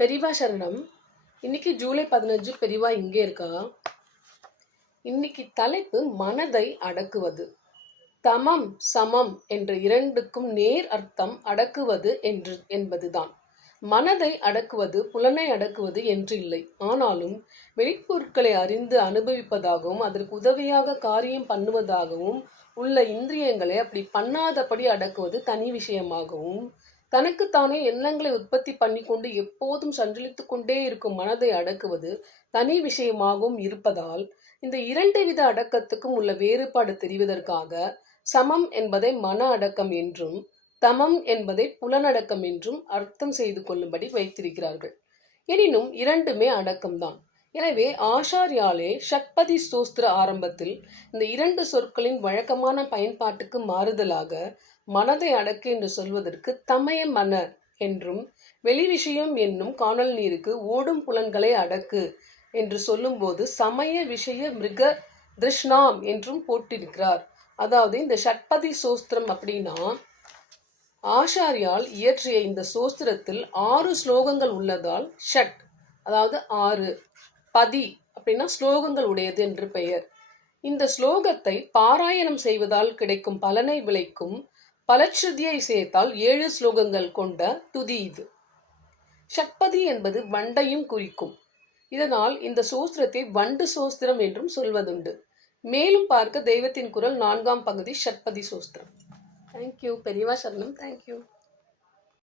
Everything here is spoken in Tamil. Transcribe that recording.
பெரியவா சரணம். இன்னைக்கு ஜூலை 15. பெரியவா இங்கே இருக்கா. இன்னைக்கு தலைப்பு மனதை அடக்குவது. தமம் சமம் என்ற இரண்டுக்கும் நேர் அர்த்தம் அடக்குவது என்பதுதான். மனதை அடக்குவது புலனை அடக்குவது என்று இல்லை. ஆனாலும் வெளிப்பொருட்களை அறிந்து அனுபவிப்பதாகவும் அதற்கு உதவியாக காரியம் பண்ணுவதாகவும் உள்ள இந்திரியங்களை அப்படி பண்ணாதபடி அடக்குவது தனி விஷயமாகவும், தனக்குத்தானே எண்ணங்களை உற்பத்தி பண்ணி கொண்டு எப்போதும் சஞ்சலித்து கொண்டே இருக்கும் மனதை அடக்குவது தனி விஷயமாகவும் இருப்பதால், இந்த இரண்டு வித அடக்கத்துக்கும் உள்ள வேறுபாடு தெரிவதற்காக சமம் என்பதை மன அடக்கம் என்றும் தமம் என்பதை புலனடக்கம் என்றும் அர்த்தம் செய்து கொள்ளும்படி வைத்திருக்கிறார்கள். எனினும் இரண்டுமே அடக்கம்தான். எனவே ஆச்சாரியாலே ஷட்பதி ஸ்தோத்திர ஆரம்பத்தில் இந்த இரண்டு சொற்களின் வழக்கமான பயன்பாட்டுக்கு மாறுதலாக மனதை அடக்கு என்று சொல்வதற்கு தமய மன என்றும், வெளி விஷயம் என்னும் காணல் நீருக்கு ஓடும் புலன்களை அடக்கு என்று சொல்லும்போது சமய விஷய மிருக திருஷ்ணாம் என்றும் போட்டிருக்கிறார். அதாவது இந்த ஷட்பதி சோஸ்திரம் அப்படின்னா, ஆச்சாரியால் இயற்றிய இந்த சோஸ்திரத்தில் 6 ஸ்லோகங்கள் உள்ளதால் ஷட் அதாவது 6, பதி அப்படின்னா ஸ்லோகங்கள் உடையது என்று பெயர். இந்த ஸ்லோகத்தை பாராயணம் செய்வதால் கிடைக்கும் பலனை விளைக்கும் பலஸ்ருதியை சேர்த்தால் 7 ஸ்லோகங்கள் கொண்ட துதி இது. ஷட்பதி என்பது வண்டையும் குறிக்கும். இதனால் இந்த சோஸ்திரத்தை வண்டு சோஸ்திரம் என்றும் சொல்வதுண்டு. மேலும் பார்க்க தெய்வத்தின் குரல் 4ஆம் பகுதி ஷட்பதி சோஸ்திரம். தேங்க்யூ. பெரியவா சரணம். தேங்க்யூ.